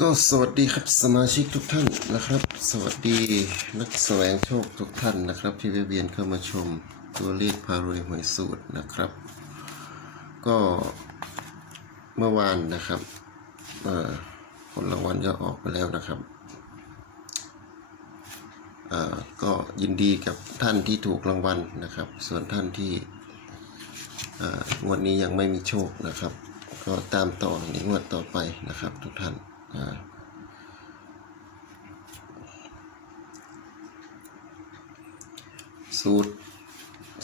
ก็สวัสดีครับสมาชิกทุกท่านนะครับ สวัสดีนักแสวงโชคทุกท่านนะครับ ที่แวะเวียนเข้ามาชมตัวเลขพารวยหวยสูตรนะครับ ก็เมื่อวานนะครับเอ่อผลรางวัลก็ออกไปแล้วนะครับเอ่อก็ยินดีกับท่านที่ถูกรางวัลนะครับ ส่วนท่านที่อ่างวดนี้ยังไม่มีโชคนะครับ ก็ตามต่อในงวดต่อไปนะครับทุกท่าน สูตร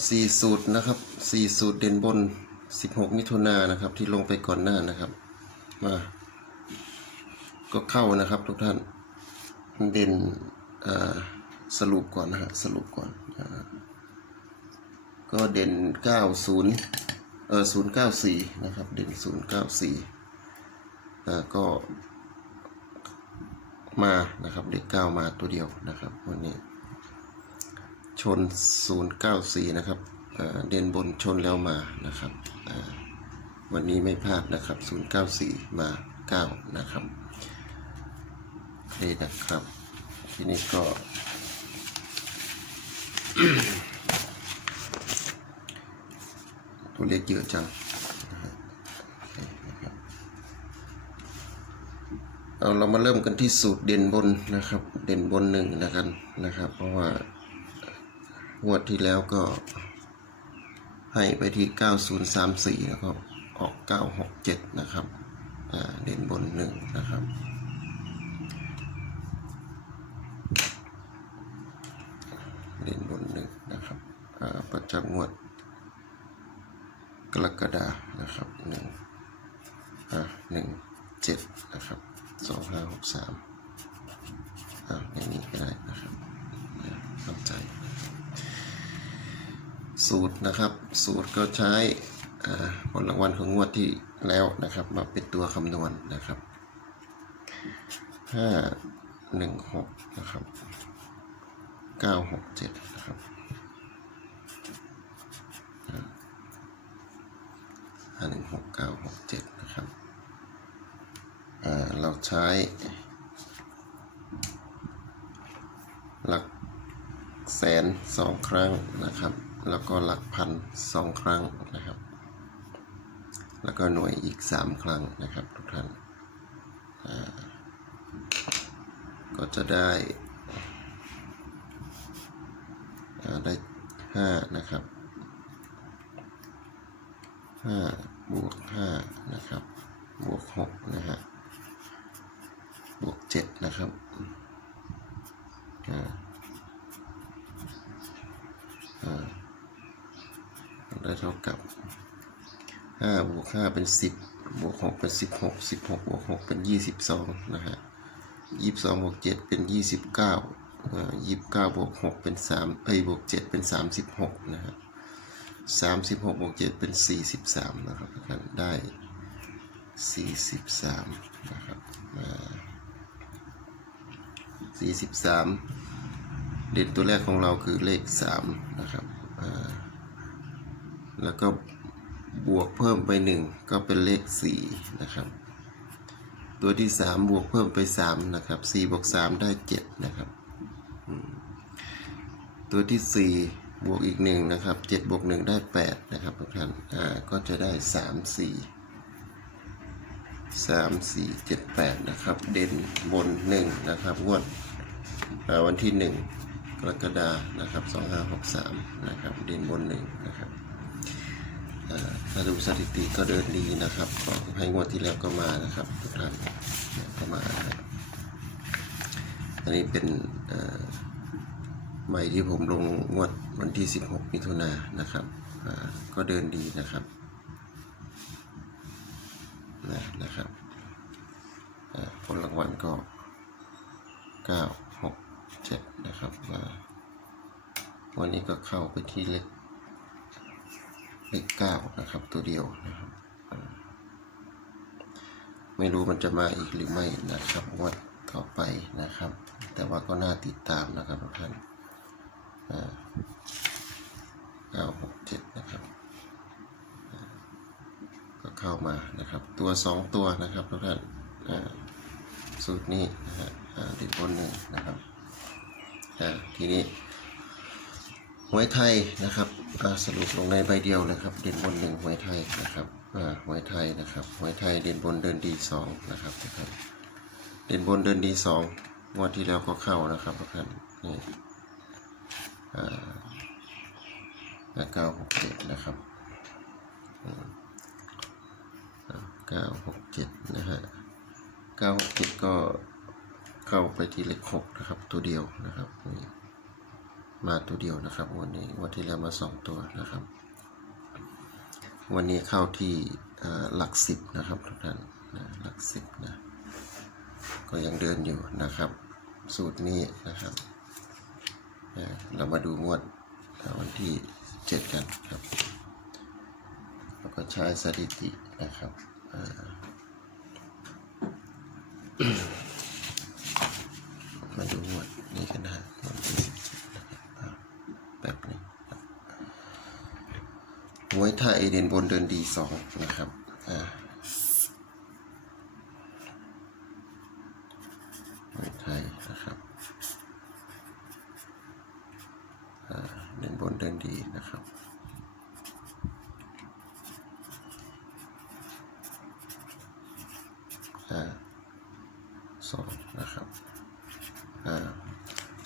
สี่สูตรนะครับสี่สูตรเด่นบน 16 มิถุนายนนะครับ ที่ลงไปก่อนหน้านะครับ มา ก็เข้านะครับทุกท่าน เด่นสรุปก่อนนะฮะสรุปก่อนอก็เด่น 90 เออ094 นะครับ เด่น 094อ่าก็ มานะครับเลข9มาตัวเดียวนะครับวันนี้ ชน 094 นะครับอ่าเด่นบนชนแล้วมานะครับอ่าวันนี้ไม่พลาดนะครับ 094 มา 9 นะครับโอเคนะครับ ทีนี้ก็ ตัวเลขเยอะจังนะฮะโอเคนะครับ เอาเรามาเริ่มกันที่สูตรเด่นบนนะครับ เด่นบนหนึ่งนะครับนะครับ เพราะว่างวดที่แล้วก็ให้ไปที่ 9034 แล้วก็ออก 967 นะครับเด่นบนหนึ่งนะครับ เด่นบนหนึ่งนะครับอ่าประจำงวดกรกฎานะครับหนึ่งหนึ่งเจ็ดนะครับ สองห้าหกสามอ่าอย่างนี้ก็ได้นะครับอ่าเข้าใจ สูตรนะครับ สูตรก็ใช้ผลรางวัลของงวดที่แล้วนะครับ มาเป็นตัวคำนวณนะครับห้าหนึ่งหกนะครับเก้าหกเจ็ดนะครับห้าหนึ่งหกเก้าหกเจ็ดนะครับ เราใช้หลักแสนสองครั้งนะครับ แล้วก็หลักพันสองครั้งนะครับ แล้วก็หน่วยอีกสามครั้งนะครับทุกท่านก็จะได้ได้ห้านะครับห้าบวกห้านะครับ บวกหกนะฮะ บวกเจ็ดนะครับอ่าอ่า ได้เท่ากับห้าบวกห้าเป็นสิบบวกหกเป็นสิบหกสิบหกบวกหกเป็นยี่สิบสองนะฮะยี่สิบสองบวกเจ็ดเป็นยี่สิบเก้ายี่สิบเก้าบวกหกเป็นสามเอ้ยบวกเจ็ดเป็นสามสิบหกนะฮะสามสิบหกบวกเจ็ดเป็นสี่สิบสามนะครับทุกท่านได้สี่สิบสามนะครับสี่สิบสามเด่นตัวแรกของเราคือเลขสามนะครับอ่า แล้วก็บวกเพิ่มไปหนึ่งก็เป็นเลขสี่นะครับ ตัวที่สามบวกเพิ่มไปสามนะครับสี่บวกสามได้เจ็ดนะครับตัวที่สี่บวกอีกหนึ่งนะครับเจ็ดบวกหนึ่งได้แปดนะครับทุกท่านอ่าก็จะได้สามสี่สามสี่เจ็ดแปดนะครับ เด่นบนหนึ่งนะครับงวดอ่าวันที่หนึ่งกรกฎานะครับสองห้าหกสามนะครับ เด่นบนหนึ่งนะครับ ถ้าดูสถิติก็เดินดีนะครับของให้งวดที่แล้วก็มานะครับ ทุกท่านเนี่ยก็มาอันนี้เป็นใหม่ที่ผมลงงวดวันที่ 16 มิถุนายนนะครับก็เดินดีนะครับนะนะครับอ่าผลรางวัลก็ 9 6 7 นะครับว่าวันนี้ก็เข้าไปที่เลข เลข9นะครับ ตัวเดียวนะครับไม่รู้มันจะมาอีกหรือไม่นะครับงวดต่อไปนะครับ แต่ว่าก็น่าติดตามนะครับทุกท่านเก้าหกเจ็ดนะครับ ก็เข้ามานะครับ ตัวสองตัวนะครับทุกท่านสูตรนี้นะฮะอ่าเด่นบนหนึ่งนะครับทีนี้ หวยไทยนะครับสรุปลงในใบเดียวเลยครับ เด่นบนหนึ่งหวยไทยนะครับหวยไทยนะครับหวยไทยเด่นบนเดินดีสองนะครับเด่นบนเดินดีสองงวดที่แล้วก็เข้านะครับทุกท่านนี่อ่าเก้าหกเจ็ดนะครับเก้าหกเจ็ดนะฮะเก้าหกเจ็ดก็เข้าไปที่เลขหกนะครับตัวเดียวนะครับนี่ มาตัวเดียวนะครับวันนี้วันที่แล้วมาสองตัวนะครับ วันนี้เข้าที่หลักสิบนะครับทุกท่านนะหลักสิบนะก็ยังเดินอยู่นะครับ สูตรนี้นะครับ เรามาดูงวดวันที่เจ็ดกันครับแล้วก็ใช้สถิตินะครับอ่าดูหมวดนี้กันนะฮะหมวดที่สิบเจ็ดนะครับอ่าแบบนี้ครับห วยไทยเอเดนบนเดินดีสองนะครับอ่าหวยไทยนะครับอ่าเด่นบนเดินดีนะครับสองนะครับ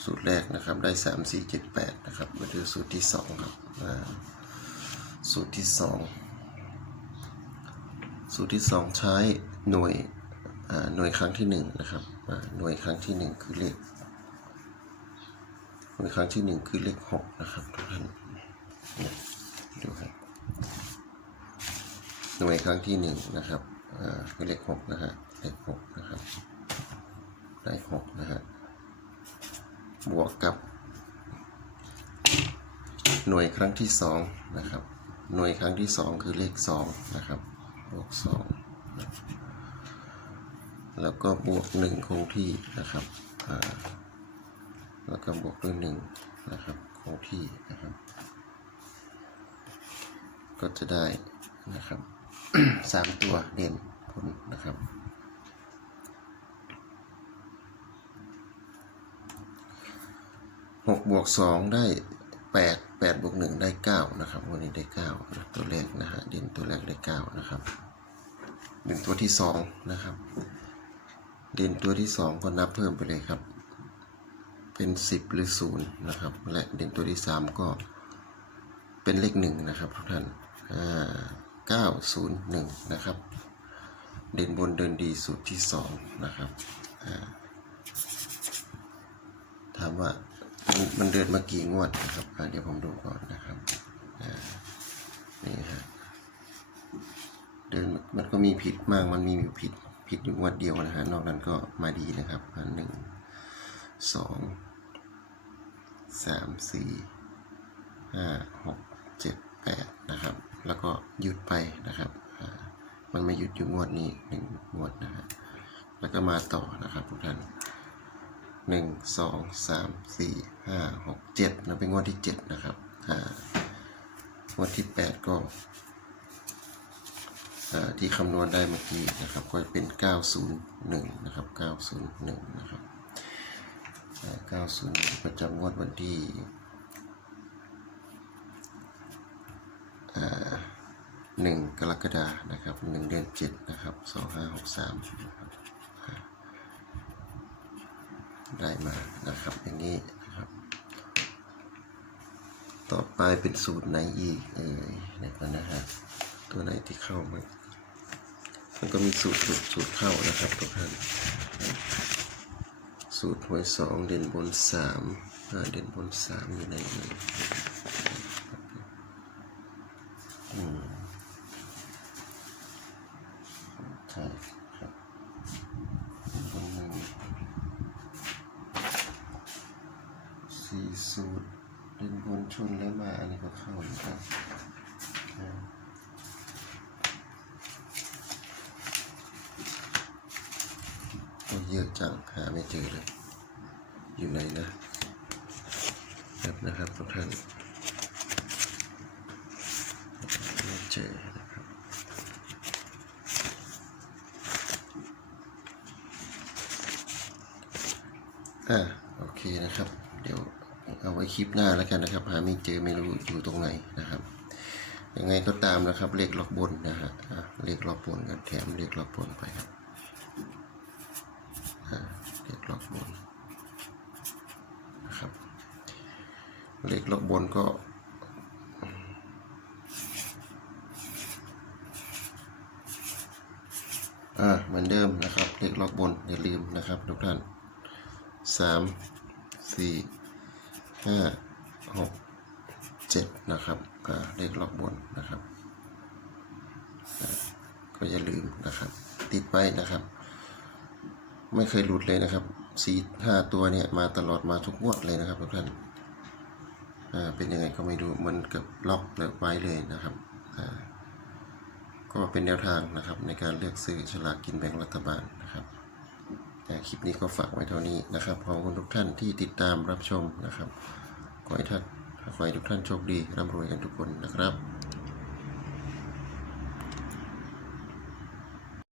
สูตรแรกนะครับได้สามสี่เจ็ดแปดนะครับมาดูสูตรที่สองครับ สูตรที่สองสูตรที่สองใช้หน่วยหน่วยครั้งที่หนึ่งนะครับหน่วยครั้งที่หนึ่งคือเลขหน่วยครั้งที่หนึ่งคือเลขหกนะครับทุกท่านดูครับหน่วยครั้งที่หนึ่งนะครับคือเลขหกนะฮะเลขหกนะครับได้หกนะฮะบวกกับหน่วยครั้งที่สองนะครับ หน่วยครั้งที่สองคือเลขสองนะครับบวกสองแล้วก็บวกหนึ่งคงที่นะครับแล้วก็บวกด้วยหนึ่งนะครับคงที่นะครับ ก็จะได้นะครับสามตัวเด่นผลนะครับหกบวกสองได้ แปดแปดบวกหนึ่งได้เก้านะครับ วันนี้ได้เก้านะตัวแรกนะฮะเด่นตัวแรกได้เก้านะครับเด่นตัวที่สองนะครับ เด่นตัวที่สองก็นับเพิ่มไปเลยครับ เป็นสิบหรือศูนย์นะครับ และเด่นตัวที่สามก็เป็นเลขหนึ่งนะครับทุกท่านอ่าเก้าศูนย์หนึ่งนะครับ เด่นบนเดินดีสูตรที่สองนะครับอ่าถามว่า มันเดินมากี่งวดนะครับเดี๋ยวผมดูก่อนนะครับนี่ฮะเดินมันก็มีผิดมากมันมีอยู่ผิดผิดอยู่งวดเดียวนะฮะนอกนั้นก็มาดีนะครับหนึ่งสองสามสี่ห้าหกเจ็ดแปดนะครับ แล้วก็หยุดไปนะครับ มันไม่หยุดอยู่งวดนี้หนึ่งงวดนะฮะแล้วก็มาต่อนะครับทุกท่าน หนึ่งสองสามสี่ห้าหกเจ็ดนะเป็นงวดที่เจ็ดนะครับอ่างวดที่แปดก็อ่าที่คำนวณได้เมื่อกี้นะครับ ก็เป็นเก้าศูนย์หนึ่งนะครับเก้าศูนย์หนึ่งนะครับเก้าศูนย์ประจำงวดวันที่หนึ่งกรกฎานะครับหนึ่งเดือนเจ็ดนะครับสองห้าหกสามนะครับอ่า ได้มานะครับอย่างนี้นะครับ ต่อไปเป็นสูตรไหนอีกเอ่ยไหนก่อนนะฮะตัวไหนที่เข้ามามันก็มีสูตรสูตรสูตรเข้านะครับทุกท่านสูตรหวยสองเด่นบนสามเด่นบนสามอยู่ในนี้ ใช่ครับคนหนึ่ง สูตรดินบนชนแล้วมาอันนี้ก็เข้าอยู่ครับอ่าเยอะจังหาไม่เจอเลย อยู่ไหนนะแบบนะครับทุกท่านไม่เจอนะครับอ่าโอเคนะครับ เดี๋ยว เอาไว้คลิปหน้าแล้วกันนะครับ หาไม่เจอไม่รู้อยู่ตรงไหนนะครับ ยังไงก็ตามนะครับ เลขล็อกบนนะฮะเลขล็อกบนกันแถมเลขล็อกบนไปครับเลขล็อกบนนะครับ เลขล็อกบนก็อ่าเหมือนเดิมนะครับ เลขล็อกบนอย่าลืมนะครับทุกท่านสามสี่ ห้าหกเจ็ดนะครับอ่าเลขล็อกบนนะครับ ก็อย่าลืมนะครับ ติดไว้นะครับ ไม่เคยหลุดเลยนะครับสี่ห้าตัวเนี่ยมาตลอดมาทุกงวดเลยนะครับทุกท่านเป็นยังไงก็ไม่รู้มันกับล็อกเลยไว้เลยนะครับก็เป็นแนวทางนะครับในการเลือกซื้อฉลากกินแบ่งรัฐบาลนะครับ แต่คลิปนี้ก็ฝากไว้เท่านี้นะครับ ขอบคุณทุกท่านที่ติดตามรับชมนะครับ ขอให้ท่านขอให้ทุกท่านโชคดีร่ำรวยกันทุกคนนะครับ